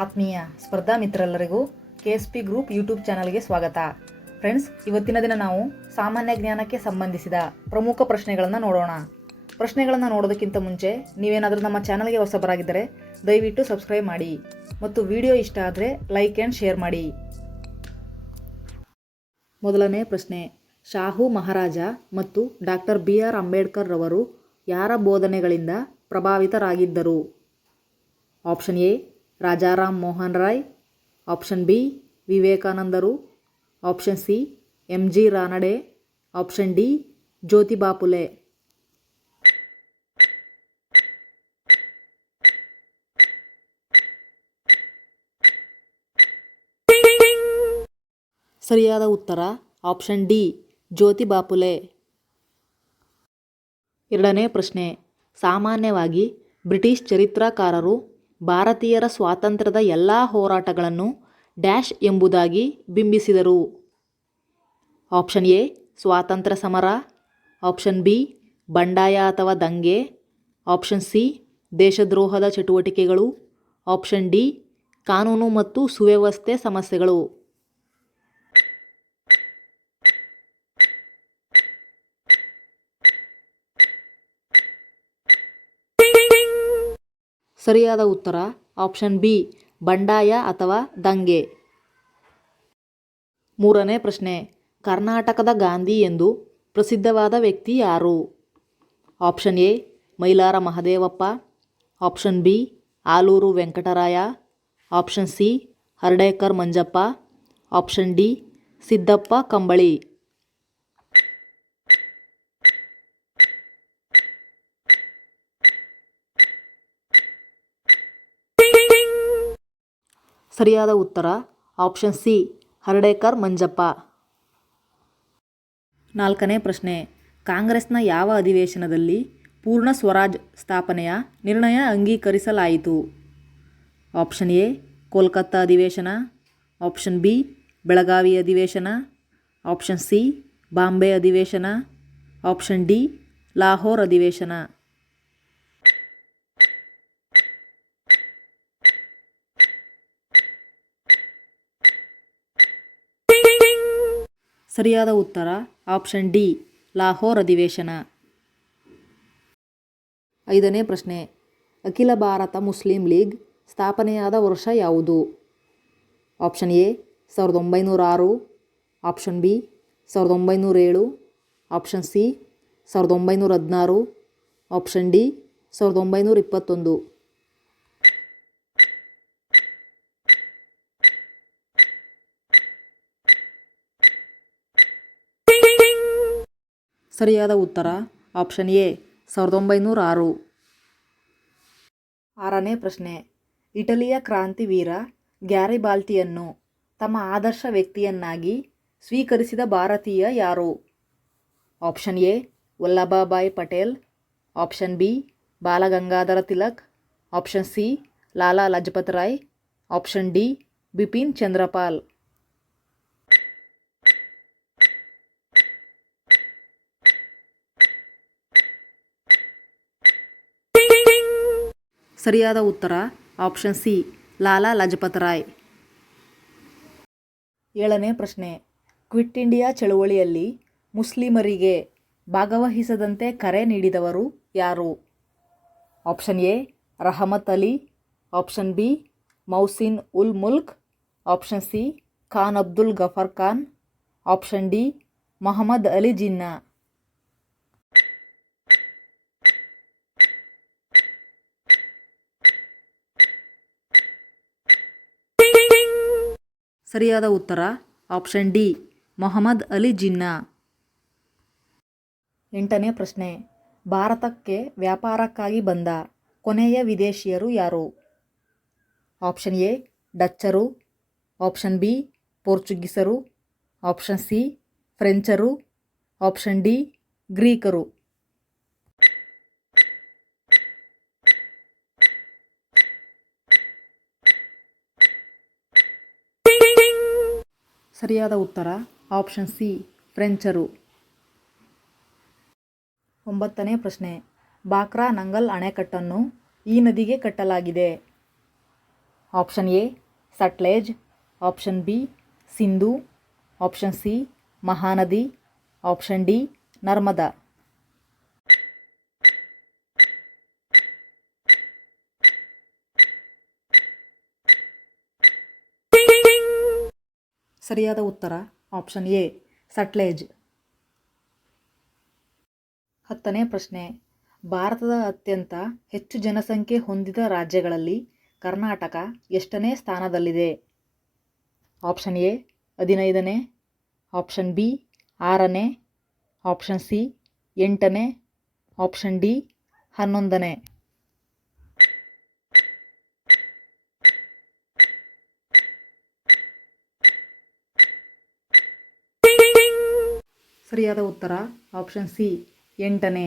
ಆತ್ಮೀಯ ಸ್ಪರ್ಧಾ ಮಿತ್ರರೆಲ್ಲರಿಗೂ KSP group YouTube ಚಾನಲ್ಗೆ ಸ್ವಾಗತ. ಫ್ರೆಂಡ್ಸ್, ಇವತ್ತಿನ ದಿನ ನಾವು ಸಾಮಾನ್ಯ ಜ್ಞಾನಕ್ಕೆ ಸಂಬಂಧಿಸಿದ ಪ್ರಮುಖ ಪ್ರಶ್ನೆಗಳನ್ನು ನೋಡೋಣ. ಪ್ರಶ್ನೆಗಳನ್ನು ನೋಡೋದಕ್ಕಿಂತ ಮುಂಚೆ ನೀವೇನಾದರೂ ನಮ್ಮ ಚಾನಲ್ಗೆ ಹೊಸಬರಾಗಿದ್ದರೆ ದಯವಿಟ್ಟು ಸಬ್ಸ್ಕ್ರೈಬ್ ಮಾಡಿ ಮತ್ತು ವಿಡಿಯೋ ಇಷ್ಟ ಆದರೆ ಲೈಕ್ ಆ್ಯಂಡ್ ಶೇರ್ ಮಾಡಿ. ಮೊದಲನೇ ಪ್ರಶ್ನೆ, ಶಾಹು ಮಹಾರಾಜ ಮತ್ತು ಡಾಕ್ಟರ್ BR ಅಂಬೇಡ್ಕರ್ ರವರು ಯಾರ ಬೋಧನೆಗಳಿಂದ ಪ್ರಭಾವಿತರಾಗಿದ್ದರು? Option A Rajaram Mohan Roy, option B ವಿವೇಕಾನಂದರು, option C MG Ranade, option D Jyotiba Phule. ಸರಿಯಾದ ಉತ್ತರ ಆಪ್ಷನ್ ಡಿ ಜ್ಯೋತಿಬಾ ಫುಲೆ. ಎರಡನೇ ಪ್ರಶ್ನೆ, ಸಾಮಾನ್ಯವಾಗಿ ಬ್ರಿಟಿಷ್ ಚರಿತ್ರಕಾರರು ಭಾರತೀಯರ ಸ್ವಾತಂತ್ರ್ಯದ ಎಲ್ಲ ಹೋರಾಟಗಳನ್ನು ಡ್ಯಾಶ್ ಎಂಬುದಾಗಿ ಬಿಂಬಿಸಿದರು? ಆಪ್ಷನ್ ಎ ಸ್ವಾತಂತ್ರ್ಯ ಸಮರ, ಆಪ್ಷನ್ ಬಿ ಬಂಡಾಯ ಅಥವಾ ದಂಗೆ, ಆಪ್ಷನ್ ಸಿ ದೇಶದ್ರೋಹದ ಚಟುವಟಿಕೆಗಳು, ಆಪ್ಷನ್ ಡಿ ಕಾನೂನು ಮತ್ತು ಸುವ್ಯವಸ್ಥೆ ಸಮಸ್ಯೆಗಳು. ಸರಿಯಾದ ಉತ್ತರ ಆಪ್ಷನ್ ಬಿ ಬಂಡಾಯ ಅಥವಾ ದಂಗೆ. ಮೂರನೇ ಪ್ರಶ್ನೆ, ಕರ್ನಾಟಕದ ಗಾಂಧಿ ಎಂದು ಪ್ರಸಿದ್ಧವಾದ ವ್ಯಕ್ತಿ ಯಾರು? Option A Mylara Mahadevappa, option B Aluru Venkataraya, option C Hardekar Manjappa, option D Siddappa Kambali. ಸರಿಯಾದ ಉತ್ತರ ಆಪ್ಷನ್ ಸಿ ಹರ್ಡೇಕರ್ ಮಂಜಪ್ಪ. ನಾಲ್ಕನೇ ಪ್ರಶ್ನೆ, ಕಾಂಗ್ರೆಸ್ನ ಯಾವ ಅಧಿವೇಶನದಲ್ಲಿ ಪೂರ್ಣ ಸ್ವರಾಜ್ ಸ್ಥಾಪನೆಯ ನಿರ್ಣಯ ಅಂಗೀಕರಿಸಲಾಯಿತು? ಆಪ್ಷನ್ ಎ ಕೋಲ್ಕತ್ತಾ ಅಧಿವೇಶನ, ಆಪ್ಷನ್ ಬಿ ಬೆಳಗಾವಿ ಅಧಿವೇಶನ, ಆಪ್ಷನ್ ಸಿ ಬಾಂಬೆ ಅಧಿವೇಶನ, ಆಪ್ಷನ್ ಡಿ ಲಾಹೋರ್ ಅಧಿವೇಶನ. ಸರಿಯಾದ ಉತ್ತರ ಆಪ್ಷನ್ ಡಿ ಲಾಹೋರ್ ಅಧಿವೇಶನ. ಐದನೇ ಪ್ರಶ್ನೆ, ಅಖಿಲ ಭಾರತ ಮುಸ್ಲಿಂ ಲೀಗ್ ಸ್ಥಾಪನೆಯಾದ ವರ್ಷ ಯಾವುದು? Option A 1906, option B 1907, option C 1916, option D 1921. ಸರಿಯಾದ ಉತ್ತರ ಆಪ್ಷನ್ ಎ 1906. ಆರನೇ ಪ್ರಶ್ನೆ, ಇಟಲಿಯ ಕ್ರಾಂತಿವೀರ ಗ್ಯಾರಿಬಾಲ್ಟಿಯನ್ನು ತಮ್ಮ ಆದರ್ಶ ವ್ಯಕ್ತಿಯನ್ನಾಗಿ ಸ್ವೀಕರಿಸಿದ ಭಾರತೀಯ ಯಾರು? Option A Vallabhbhai Patel, option B Balagangadhara Tilak, option C Lala Lajpat Rai, option D Bipin Chandrapal. ಸರಿಯಾದ ಉತ್ತರ ಆಪ್ಷನ್ ಸಿ ಲಾಲಾ ಲಜಪತ್ ರಾಯ್. ಏಳನೇ ಪ್ರಶ್ನೆ, ಕ್ವಿಟ್ ಇಂಡಿಯಾ ಚಳುವಳಿಯಲ್ಲಿ ಮುಸ್ಲಿಮರಿಗೆ ಭಾಗವಹಿಸದಂತೆ ಕರೆ ನೀಡಿದವರು ಯಾರು? Option A Rahmat Ali, option B Mohsin ul Mulk, option C Khan Abdul Ghaffar Khan, option D Mohammad Ali Jinnah. ಸರಿಯಾದ ಉತ್ತರ ಆಪ್ಷನ್ ಡಿ ಮೊಹಮ್ಮದ್ ಅಲಿ ಜಿನ್ನಾ. ಎಂಟನೇ ಪ್ರಶ್ನೆ, ಭಾರತಕ್ಕೆ ವ್ಯಾಪಾರಕ್ಕಾಗಿ ಬಂದ ಕೊನೆಯ ವಿದೇಶಿಯರು ಯಾರು? ಆಪ್ಷನ್ ಎ ಡಚ್ಚರು, ಆಪ್ಷನ್ ಬಿ ಪೋರ್ಚುಗೀಸರು, ಆಪ್ಷನ್ ಸಿ ಫ್ರೆಂಚರು, ಆಪ್ಷನ್ ಡಿ ಗ್ರೀಕರು. ಸರಿಯಾದ ಉತ್ತರ ಆಪ್ಷನ್ ಸಿ ಫ್ರೆಂಚರು. ಒಂಬತ್ತನೇ ಪ್ರಶ್ನೆ, ಬಾಕ್ರಾ ನಂಗಲ್ ಅಣೆಕಟ್ಟನ್ನು ಈ ನದಿಗೆ ಕಟ್ಟಲಾಗಿದೆ? Option A Sutlej, option B Sindhu, option C Mahanadi, option D Narmada. ಸರಿಯಾದ ಉತ್ತರ ಆಪ್ಷನ್ ಎ ಸಟ್ಲೇಜ್. 10ನೇ ಪ್ರಶ್ನೆ. ಭಾರತದ ಅತ್ಯಂತ ಹೆಚ್ಚು ಜನಸಂಖ್ಯೆ ಹೊಂದಿದ ರಾಜ್ಯಗಳಲ್ಲಿ ಕರ್ನಾಟಕ ಎಷ್ಟನೇ ಸ್ಥಾನದಲ್ಲಿದೆ? ಆಪ್ಷನ್ ಎ 15ನೇ, ಆಪ್ಷನ್ ಬಿ 6ನೇ, ಆಪ್ಷನ್ ಸಿ 8ನೇ, ಆಪ್ಷನ್ ಡಿ 11ನೇ. ಸರಿಯಾದ ಉತ್ತರ ಆಪ್ಷನ್ ಸಿ 8ನೇ.